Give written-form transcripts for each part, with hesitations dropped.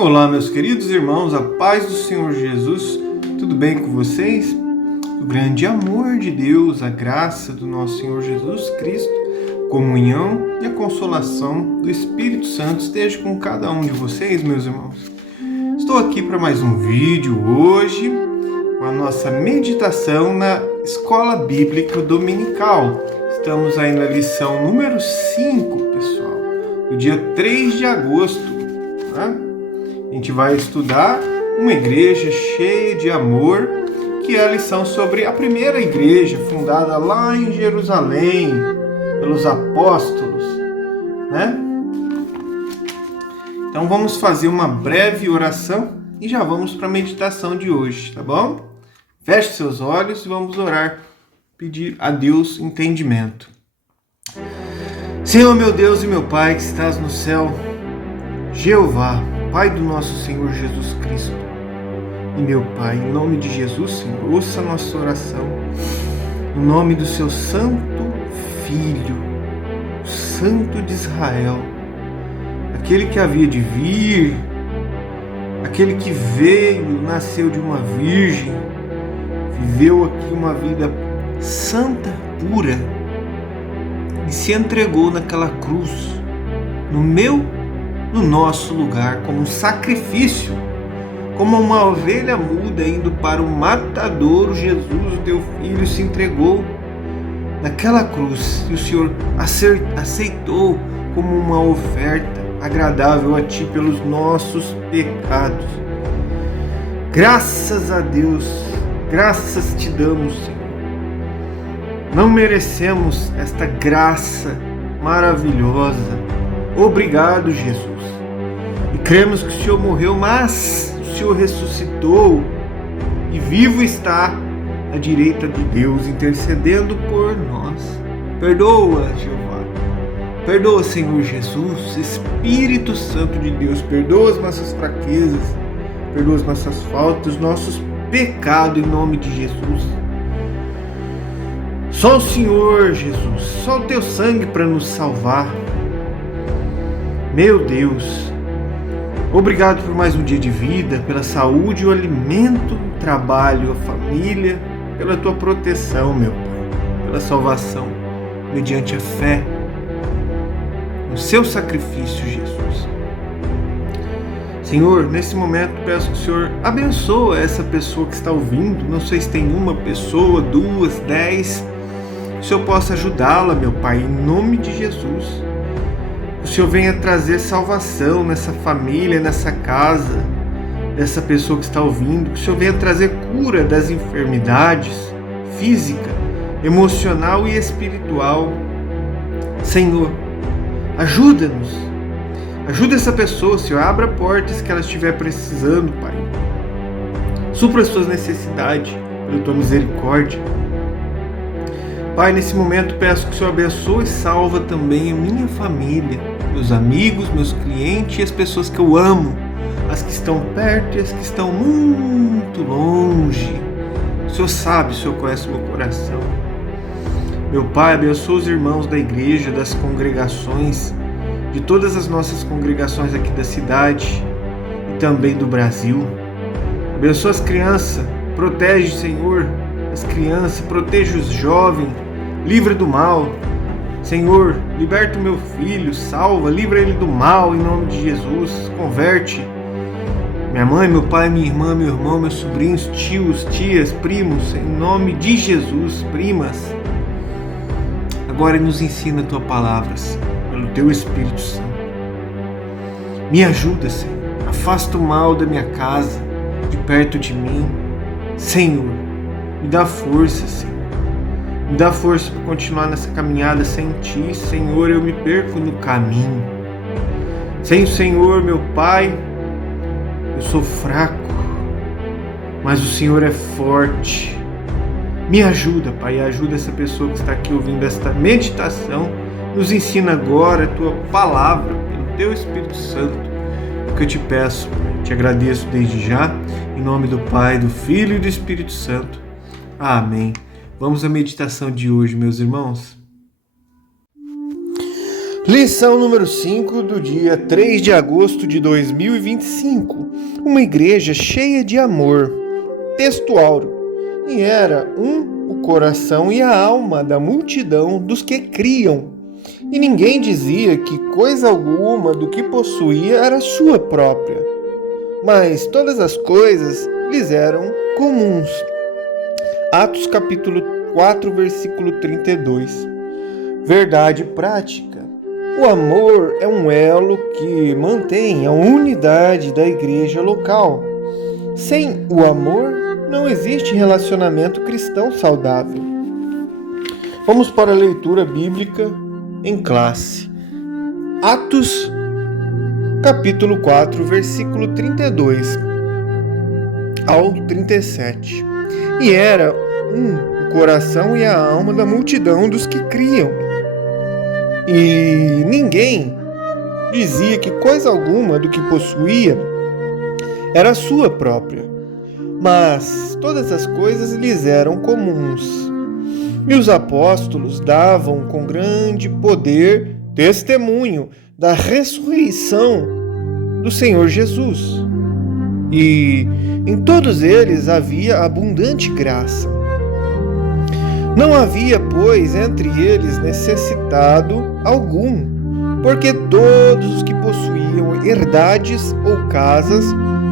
Olá, meus queridos irmãos, a paz do Senhor Jesus, tudo bem com vocês? O grande amor de Deus, a graça do nosso Senhor Jesus Cristo, comunhão e a consolação do Espírito Santo esteja com cada um de vocês, meus irmãos. Estou aqui para mais um vídeo hoje com a nossa meditação na Escola Bíblica Dominical. Estamos aí na lição número 5, pessoal, do dia 3 de agosto, né? A gente vai estudar uma igreja cheia de amor, que é a lição sobre a primeira igreja fundada lá em Jerusalém pelos apóstolos, né? Então vamos fazer uma breve oração e já vamos para a meditação de hoje, tá bom? Feche seus olhos e vamos orar, pedir a Deus entendimento. Senhor, meu Deus e meu Pai que estás no céu, Jeová, Pai do nosso Senhor Jesus Cristo, e meu Pai, em nome de Jesus, Senhor, ouça a nossa oração, no nome do seu Santo Filho, o Santo de Israel, aquele que havia de vir, aquele que veio, nasceu de uma virgem, viveu aqui uma vida santa, pura, e se entregou naquela cruz, no nosso lugar, como um sacrifício, como uma ovelha muda indo para o matadouro. Jesus, o teu Filho, se entregou naquela cruz e o Senhor aceitou como uma oferta agradável a Ti pelos nossos pecados. Graças a Deus, graças Te damos, Senhor. Não merecemos esta graça maravilhosa. Obrigado, Jesus. E cremos que o Senhor morreu, mas o Senhor ressuscitou e vivo está à direita de Deus, intercedendo por nós. Perdoa, Jeová. Perdoa, Senhor Jesus, Espírito Santo de Deus. Perdoa as nossas fraquezas, perdoa as nossas faltas, nossos pecados, em nome de Jesus. Só o Senhor, Jesus, só o teu sangue para nos salvar. Meu Deus, obrigado por mais um dia de vida, pela saúde, o alimento, o trabalho, a família, pela tua proteção, meu Pai, pela salvação, mediante a fé no seu sacrifício, Jesus. Senhor, nesse momento peço que o Senhor abençoe essa pessoa que está ouvindo. Não sei se tem uma pessoa, 2, 10, que o Senhor possa ajudá-la, meu Pai, em nome de Jesus. O Senhor venha trazer salvação nessa família, nessa casa, dessa pessoa que está ouvindo. Que o Senhor venha trazer cura das enfermidades física, emocional e espiritual. Senhor, ajuda-nos. Ajuda essa pessoa, Senhor. Abra portas que ela estiver precisando, Pai. Supra as suas necessidades pela tua misericórdia. Pai, nesse momento peço que o Senhor abençoe e salva também a minha família, meus amigos, meus clientes e as pessoas que eu amo, as que estão perto e as que estão muito longe. O Senhor sabe, o Senhor conhece o meu coração. Meu Pai, abençoa os irmãos da igreja, das congregações, de todas as nossas congregações aqui da cidade e também do Brasil. Abençoa as crianças, protege, Senhor, as crianças, proteja os jovens, livra do mal. Senhor, liberta o meu filho, salva, livra ele do mal, em nome de Jesus. Converte minha mãe, meu pai, minha irmã, meu irmão, meus sobrinhos, tios, tias, primos, em nome de Jesus, primas. Agora nos ensina a tua palavra, Senhor, pelo teu Espírito Santo. Me ajuda, Senhor, afasta o mal da minha casa, de perto de mim. Senhor, me dá força, Senhor. Me dá força para continuar nessa caminhada. Sem Ti, Senhor, eu me perco no caminho. Sem o Senhor, meu Pai, eu sou fraco, mas o Senhor é forte. Me ajuda, Pai, ajuda essa pessoa que está aqui ouvindo esta meditação. Nos ensina agora a Tua palavra, pelo Teu Espírito Santo. É o que eu te peço, Pai. Te agradeço desde já, em nome do Pai, do Filho e do Espírito Santo. Amém. Vamos à meditação de hoje, meus irmãos. Lição número 5 do dia 3 de agosto de 2025. Uma igreja cheia de amor. Texto áureo. E era o coração e a alma da multidão dos que criam. E ninguém dizia que coisa alguma do que possuía era sua própria, mas todas as coisas lhes eram comuns. Atos capítulo 4, versículo 32. Verdade prática. O amor é um elo que mantém a unidade da igreja local. Sem o amor, não existe relacionamento cristão saudável. Vamos para a leitura bíblica em classe. Atos, capítulo 4, versículo 32 ao 37. E era o coração e a alma da multidão dos que criam. E ninguém dizia que coisa alguma do que possuía era sua própria, mas todas as coisas lhes eram comuns. E os apóstolos davam com grande poder testemunho da ressurreição do Senhor Jesus. E em todos eles havia abundante graça. Não havia, pois, entre eles necessitado algum, porque todos os que possuíam herdades ou casas,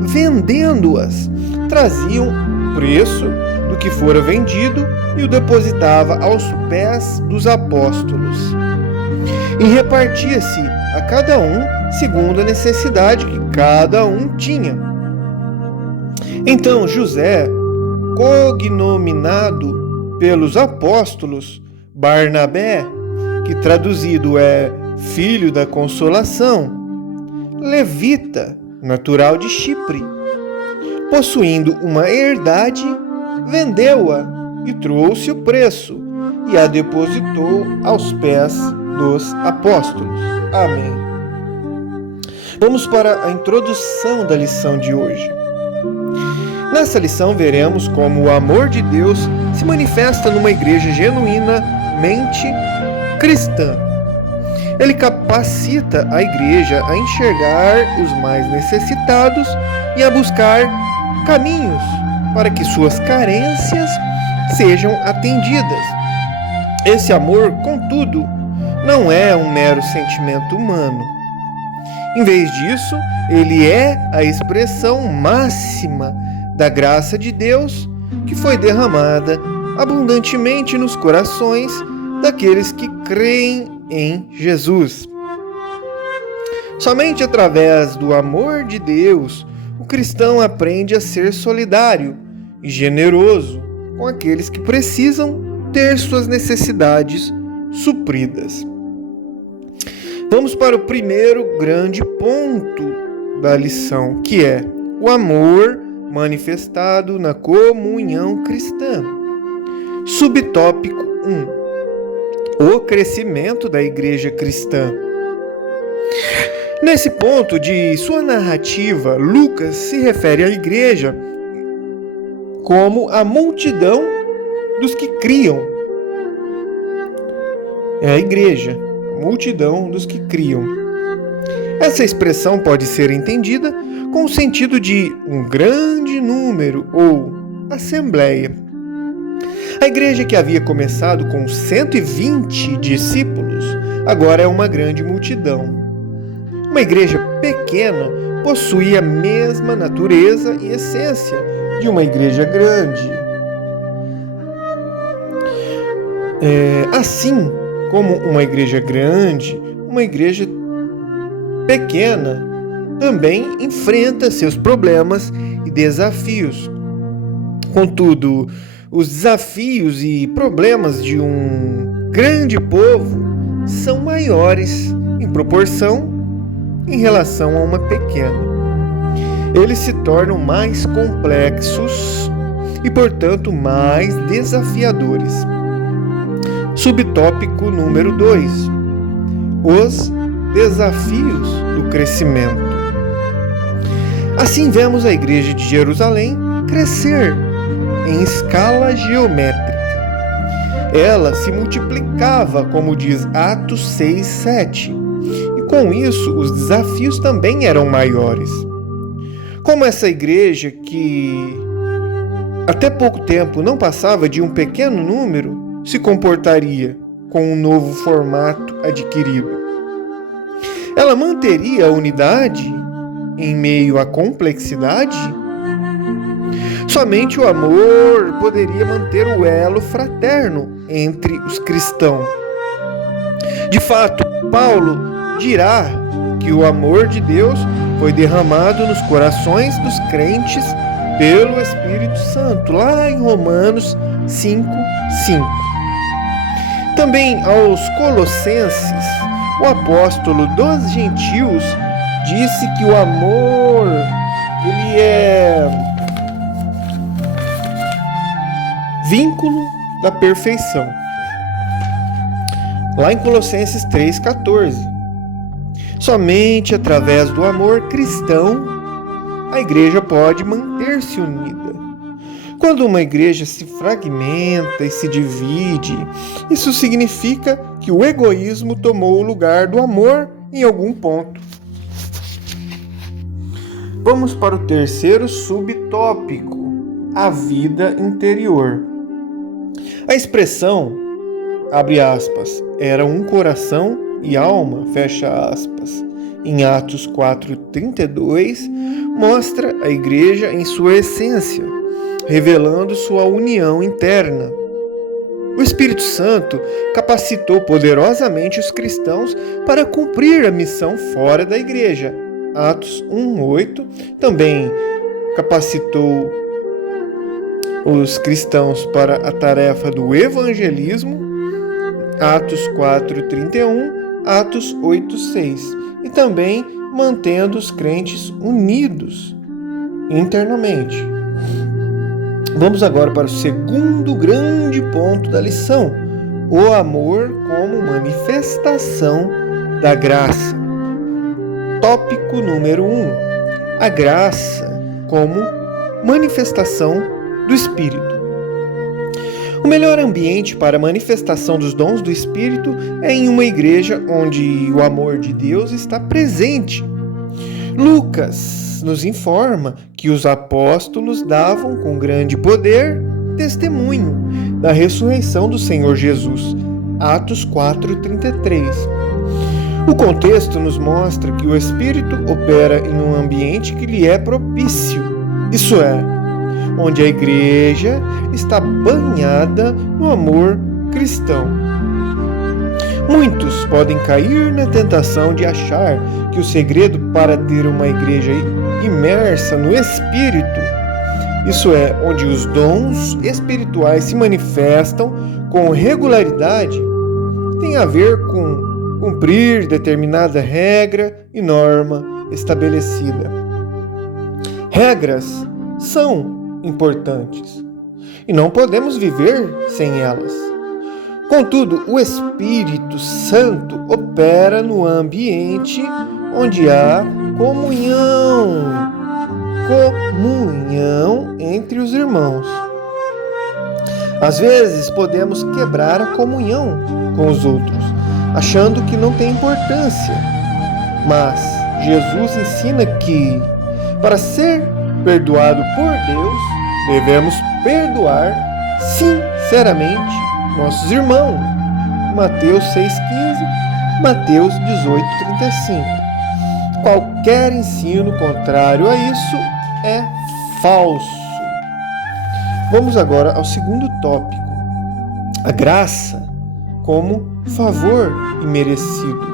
vendendo-as, traziam o preço do que fora vendido e o depositava aos pés dos apóstolos. E repartia-se a cada um segundo a necessidade que cada um tinha. Então José, cognominado pelos apóstolos Barnabé, que traduzido é filho da consolação, levita, natural de Chipre, possuindo uma herdade, vendeu-a e trouxe o preço e a depositou aos pés dos apóstolos. Amém. Vamos para a introdução da lição de hoje. Nessa lição veremos como o amor de Deus se manifesta numa igreja genuinamente cristã. Ele capacita a igreja a enxergar os mais necessitados e a buscar caminhos para que suas carências sejam atendidas. Esse amor, contudo, não é um mero sentimento humano. Em vez disso, ele é a expressão máxima da graça de Deus que foi derramada abundantemente nos corações daqueles que creem em Jesus. Somente através do amor de Deus, o cristão aprende a ser solidário e generoso com aqueles que precisam ter suas necessidades supridas. Vamos para o primeiro grande ponto da lição, que é o amor manifestado na comunhão cristã. Subtópico 1. O crescimento da igreja cristã. Nesse ponto de sua narrativa, Lucas se refere à igreja como a multidão dos que criam. É a igreja, a multidão dos que criam. Essa expressão pode ser entendida com o sentido de um grande número ou assembleia. A igreja, que havia começado com 120 discípulos, agora é uma grande multidão. Uma igreja pequena possui a mesma natureza e essência de uma igreja grande. Assim como uma igreja grande, uma igreja pequena também enfrenta seus problemas e desafios. Contudo, os desafios e problemas de um grande povo são maiores em proporção em relação a uma pequena. Eles se tornam mais complexos e, portanto, mais desafiadores. Subtópico número 2. Os desafios do crescimento. Assim vemos a igreja de Jerusalém crescer em escala geométrica. Ela se multiplicava, como diz Atos 6:7, Com isso, os desafios também eram maiores. Como essa igreja, que até pouco tempo não passava de um pequeno número, se comportaria com um novo formato adquirido? Ela manteria a unidade em meio à complexidade? Somente o amor poderia manter o elo fraterno entre os cristãos. De fato, Paulo dirá que o amor de Deus foi derramado nos corações dos crentes pelo Espírito Santo, lá em Romanos 5:5. Também aos Colossenses, o apóstolo dos gentios disse que o amor, ele é vínculo da perfeição. Lá em Colossenses 3:14. Somente através do amor cristão a igreja pode manter-se unida. Quando uma igreja se fragmenta e se divide, isso significa que o egoísmo tomou o lugar do amor em algum ponto. Vamos para o terceiro subtópico, a vida interior. A expressão, abre aspas, era um coração e alma, fecha aspas, em Atos 4:32, mostra a igreja em sua essência, revelando sua união interna. O Espírito Santo capacitou poderosamente os cristãos para cumprir a missão fora da igreja. Atos 1:8 também capacitou os cristãos para a tarefa do evangelismo. Atos 4:31, Atos 8:6. E também mantendo os crentes unidos internamente. Vamos agora para o segundo grande ponto da lição: o amor como manifestação da graça. Tópico número 1: a graça como manifestação do Espírito. O melhor ambiente para a manifestação dos dons do Espírito é em uma igreja onde o amor de Deus está presente. Lucas nos informa que os apóstolos davam com grande poder testemunho da ressurreição do Senhor Jesus. Atos 4:33. O contexto nos mostra que o Espírito opera em um ambiente que lhe é propício, isso é, onde a igreja está banhada no amor cristão. Muitos podem cair na tentação de achar que o segredo para ter uma igreja imersa no Espírito, isso é, onde os dons espirituais se manifestam com regularidade, tem a ver com cumprir determinada regra e norma estabelecida. Regras são importantes e não podemos viver sem elas. Contudo, o Espírito Santo opera no ambiente onde há comunhão entre os irmãos. Às vezes podemos quebrar a comunhão com os outros, achando que não tem importância. Mas Jesus ensina que, para ser perdoado por Deus, devemos perdoar sinceramente nossos irmãos. Mateus 6,15, Mateus 18,35. Qualquer ensino contrário a isso é falso. Vamos agora ao segundo tópico: a graça como favor imerecido.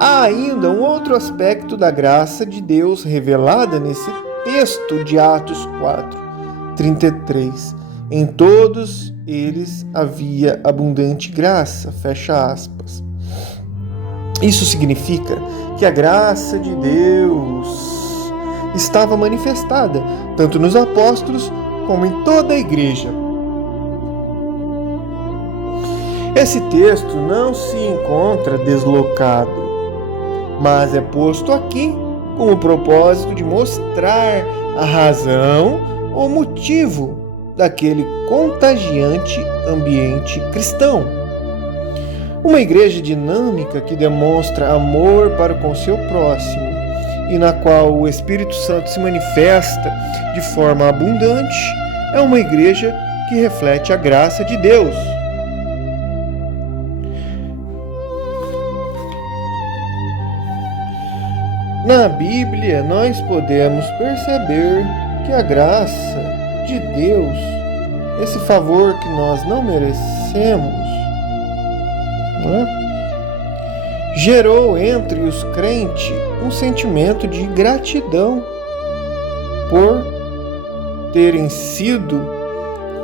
Há ainda um outro aspecto da graça de Deus revelada nesse texto de Atos 4:33. Em todos eles havia abundante graça, fecha aspas. Isso significa que a graça de Deus estava manifestada tanto nos apóstolos como em toda a igreja. Esse texto não se encontra deslocado, mas é posto aqui com o propósito de mostrar a razão ou motivo daquele contagiante ambiente cristão. Uma igreja dinâmica que demonstra amor para com seu próximo e na qual o Espírito Santo se manifesta de forma abundante é uma igreja que reflete a graça de Deus. Na Bíblia, nós podemos perceber que a graça de Deus, esse favor que nós não merecemos, gerou entre os crentes um sentimento de gratidão por terem sido,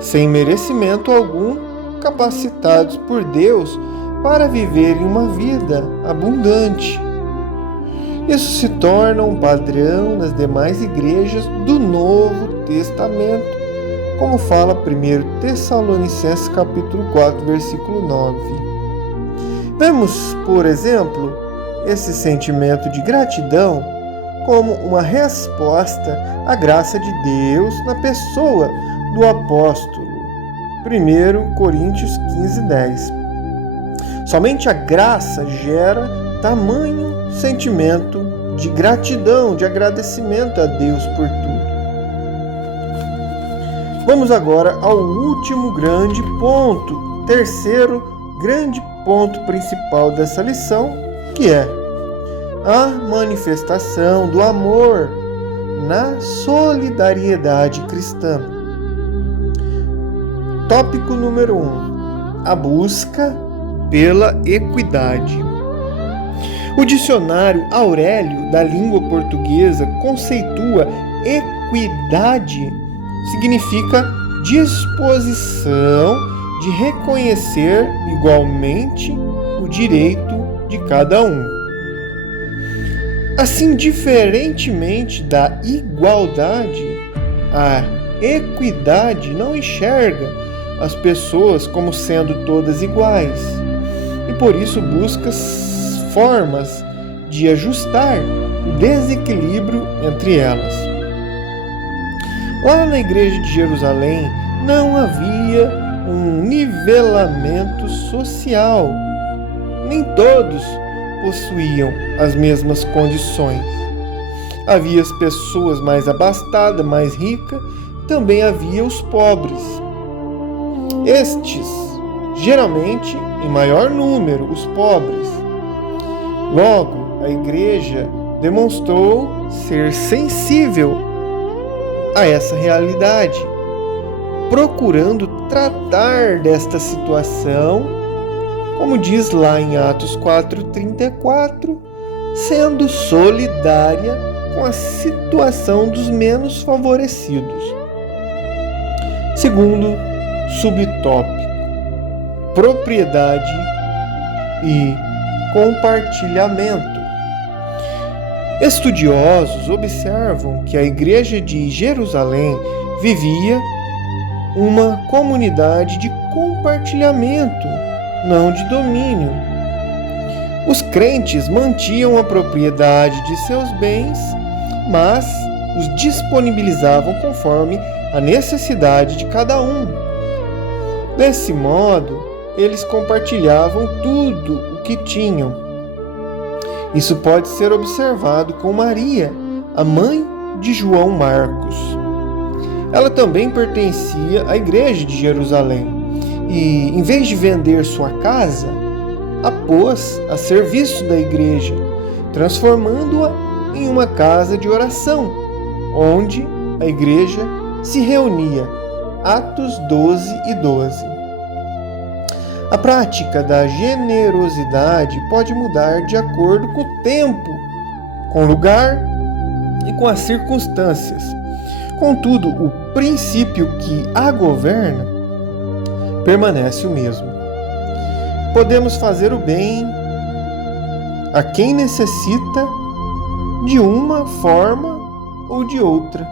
sem merecimento algum, capacitados por Deus para viverem uma vida abundante. Isso se torna um padrão nas demais igrejas do Novo Testamento, como fala 1 Tessalonicenses capítulo 4, versículo 9. Vemos, por exemplo, esse sentimento de gratidão como uma resposta à graça de Deus na pessoa do apóstolo. 1 Coríntios 15:10. Somente a graça gera tamanho sentimento de gratidão, de agradecimento a Deus por tudo. Vamos agora ao último grande ponto, terceiro grande ponto principal dessa lição, que é a manifestação do amor na solidariedade cristã. Tópico número 1: a busca pela equidade. O dicionário Aurélio da língua portuguesa conceitua equidade significa disposição de reconhecer igualmente o direito de cada um. Assim, diferentemente da igualdade, a equidade não enxerga as pessoas como sendo todas iguais e por isso busca formas de ajustar o desequilíbrio entre elas. Lá na igreja de Jerusalém não havia um nivelamento social. Nem todos possuíam as mesmas condições. Havia as pessoas mais abastadas, mais ricas, também havia os pobres. Estes, geralmente, em maior número, os pobres. Logo, a igreja demonstrou ser sensível a essa realidade, procurando tratar desta situação, como diz lá em Atos 4:34, sendo solidária com a situação dos menos favorecidos. Segundo subtópico: propriedade e compartilhamento. Estudiosos observam que a igreja de Jerusalém vivia uma comunidade de compartilhamento, não de domínio. Os crentes mantinham a propriedade de seus bens, mas os disponibilizavam conforme a necessidade de cada um. Desse modo, eles compartilhavam tudo o que tinham. Isso pode ser observado com Maria, a mãe de João Marcos. Ela também pertencia à igreja de Jerusalém e, em vez de vender sua casa, a pôs a serviço da igreja, transformando-a em uma casa de oração, onde a igreja se reunia. Atos 12:12. A prática da generosidade pode mudar de acordo com o tempo, com o lugar e com as circunstâncias. Contudo, o princípio que a governa permanece o mesmo. Podemos fazer o bem a quem necessita de uma forma ou de outra.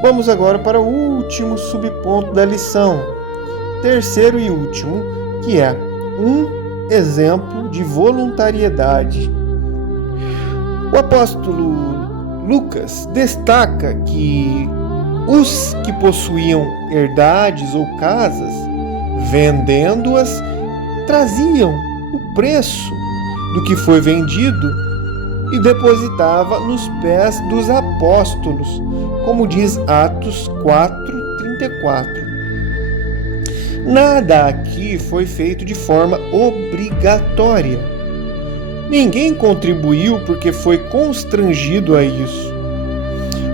Vamos agora para o último subponto da lição, terceiro e último, que é um exemplo de voluntariedade. O apóstolo Lucas destaca que os que possuíam herdades ou casas, vendendo-as, traziam preço do que foi vendido e depositava nos pés dos apóstolos, como diz Atos 4:34. Nada aqui foi feito de forma obrigatória. Ninguém contribuiu porque foi constrangido a isso.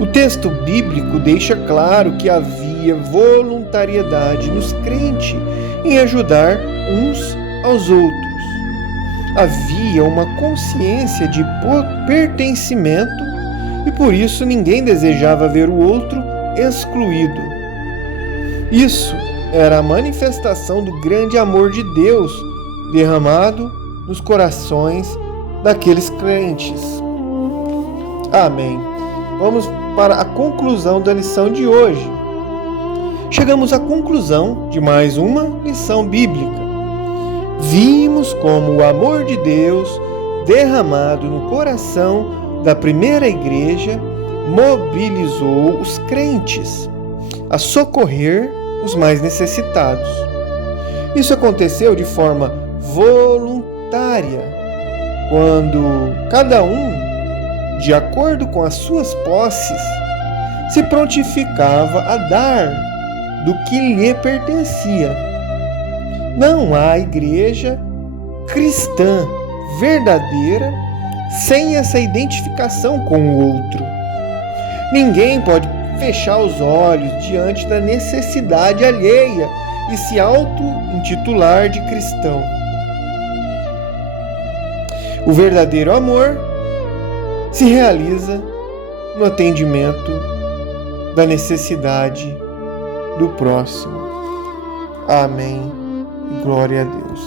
O texto bíblico deixa claro que havia voluntariedade nos crentes em ajudar uns aos outros. Havia uma consciência de pertencimento e por isso ninguém desejava ver o outro excluído. Isso era a manifestação do grande amor de Deus derramado nos corações daqueles crentes. Amém. Vamos para a conclusão da lição de hoje. Chegamos à conclusão de mais uma lição bíblica. Vimos como o amor de Deus derramado no coração da primeira igreja mobilizou os crentes a socorrer os mais necessitados. Isso aconteceu de forma voluntária, quando cada um, de acordo com as suas posses, se prontificava a dar do que lhe pertencia. Não há igreja cristã verdadeira sem essa identificação com o outro. Ninguém pode fechar os olhos diante da necessidade alheia e se auto-intitular de cristão. O verdadeiro amor se realiza no atendimento da necessidade do próximo. Amém. Glória a Deus.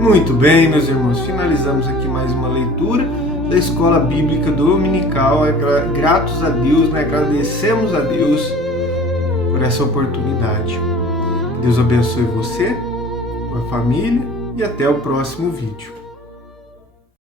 Muito bem, meus irmãos, finalizamos aqui mais uma leitura da Escola Bíblica Dominical. Gratos a Deus, agradecemos a Deus por essa oportunidade. Deus abençoe você, sua família e até o próximo vídeo.